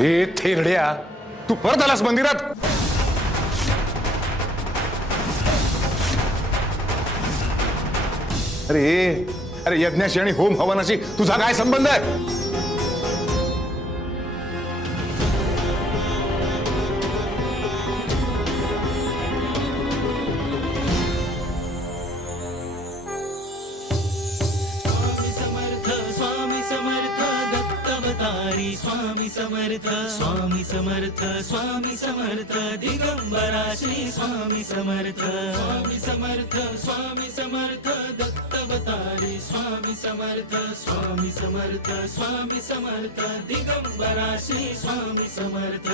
अरे थेरड्या तू परत आलास मंदिरात? अरे अरे यज्ञाशी आणि होम हवनाशी तुझा काय संबंध आहे? स्वामी समर्थ स्वामी समर्थ स्वामी समर्थ दिगंबरा श्री स्वामी समर्थ. स्वामी समर्थ स्वामी समर्थ दत्तवतारी स्वामी समर्थ स्वामी समर्थ स्वामी समर्थ दिगंबरा श्री स्वामी समर्थ.